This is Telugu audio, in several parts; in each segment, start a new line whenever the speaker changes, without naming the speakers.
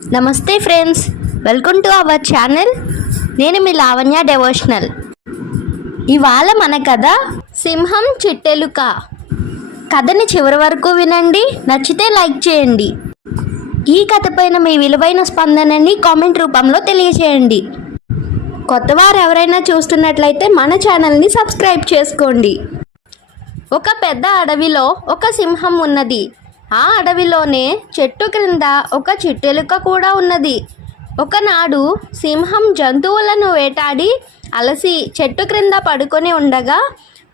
నమస్తే friends welcome to our channel. నేను మీ లావణ్య డెవోషనల్. ఇవాళ మన కథ సింహం చిట్టెలుక. కథని చివరి వరకు వినండి నచ్చితే లైక్ చేయండి. ఈ కథ పైన మీ విలువైన స్పందనని కామెంట్ రూపంలో తెలియజేయండి కొత్తవారు ఎవరైనా చూస్తున్నట్లయితే మన ఛానల్ని సబ్స్క్రైబ్ చేసుకోండి. ఒక పెద్ద అడవిలో ఒక సింహం ఉన్నది. ఆ అడవిలోనే చెట్టు క్రింద ఒక చిట్టెలుక కూడా ఉన్నది. ఒకనాడు సింహం జంతువులను వేటాడి అలసి చెట్టు క్రింద పడుకొని ఉండగా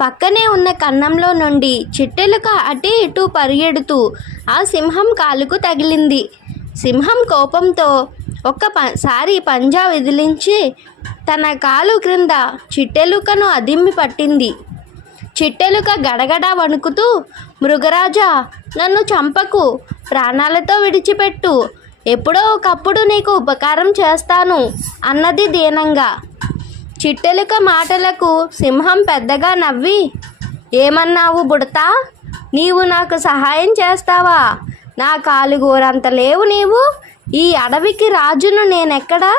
పక్కనే ఉన్న కన్నంలో నుండి చిట్టెలుక అటు ఇటు పరిగెడుతూ ఆ సింహం కాలుకు తగిలింది. సింహం కోపంతో ఒక్క సారి పంజా విదిలించి తన కాలు క్రింద చిట్టెలుకను అదిమ్మి పట్టింది. చిట్టెలుక గడగడ వణుకుతూ మృగరాజా నన్ను చంపకు ప్రాణాలతో విడిచిపెట్టు. ఎప్పుడో ఒకప్పుడు నీకు ఉపకారం చేస్తాను అన్నది దీనంగా. చిట్టెలుక మాటలకు సింహం పెద్దగా నవ్వి ఏమన్నావు బుడతా? నీవు నాకు సహాయం చేస్తావా? నా కాలుగోరంత లేవు నీవు. ఈ అడవికి రాజును నేనెక్కడా?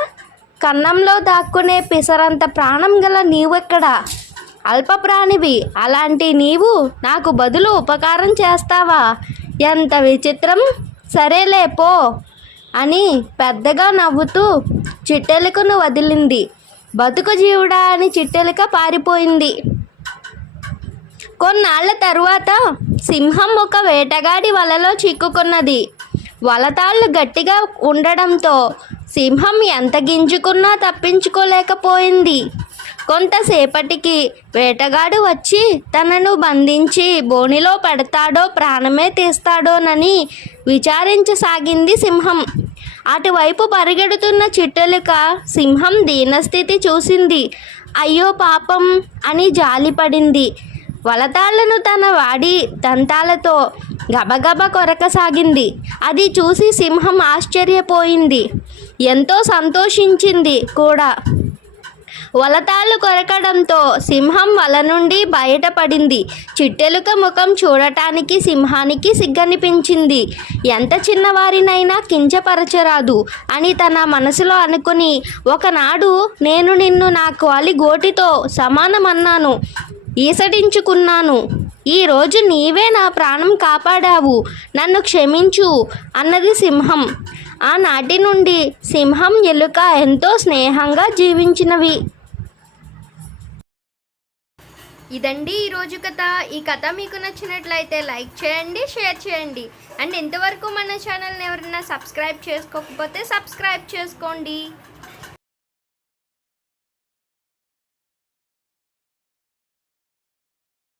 కన్నంలో దాక్కునే పిసరంత ప్రాణం గల నీవెక్కడా? అల్పప్రాణివి అలాంటి నీవు నాకు బదులు ఉపకారం చేస్తావా? ఎంత విచిత్రం! సరేలే పో! అని పెద్దగా నవ్వుతూ చిట్టెలుకను వదిలింది. బతుకు జీవుడా అని చిట్టెలుక పారిపోయింది. కొన్నాళ్ళ తరువాత సింహం ఒక వేటగాడి వలలో చిక్కుకున్నది. వలతాళ్ళు గట్టిగా ఉండడంతో సింహం ఎంత గింజుకున్నా తప్పించుకోలేకపోయింది. కొంతసేపటికి వేటగాడు వచ్చి తనను బంధించి బోనిలో పెడతాడో ప్రాణమే తీస్తాడోనని విచారించసాగింది సింహం. అటువైపు పరిగెడుతున్న చిట్టెలుక సింహం దీనస్థితి చూసింది. అయ్యో పాపం అని జాలిపడింది. వలతాళ్ళను తన వాడి దంతాలతో గబగబ కొరకసాగింది. అది చూసి సింహం ఆశ్చర్యపోయింది. ఎంతో సంతోషించింది కూడా. వలతాళ్ళు కొరకడంతో సింహం వల నుండి బయటపడింది. చిట్టెలుక ముఖం చూడటానికి సింహానికి సిగ్గనిపించింది. ఎంత చిన్నవారినైనా కించపరచరాదు అని తన మనసులో అనుకుని ఒకనాడు నేను నిన్ను నా క్వాలి గోటితో సమానమన్నాను ఈసడించుకున్నాను. ఈరోజు నీవే నా ప్రాణం కాపాడావు నన్ను క్షమించు అన్నది సింహం. ఆనాటి నుండి సింహం ఎలుక ఎంతో స్నేహంగా జీవించినవి. ఇదండి ఈరోజు కథ. ఈ కథ మీకు నచ్చినట్లయితే లైక్ చేయండి షేర్ చేయండి. అండ్ ఇంతవరకు మన ఛానల్ని ఎవరైనా సబ్స్క్రైబ్ చేసుకోకపోతే సబ్స్క్రైబ్ చేసుకోండి.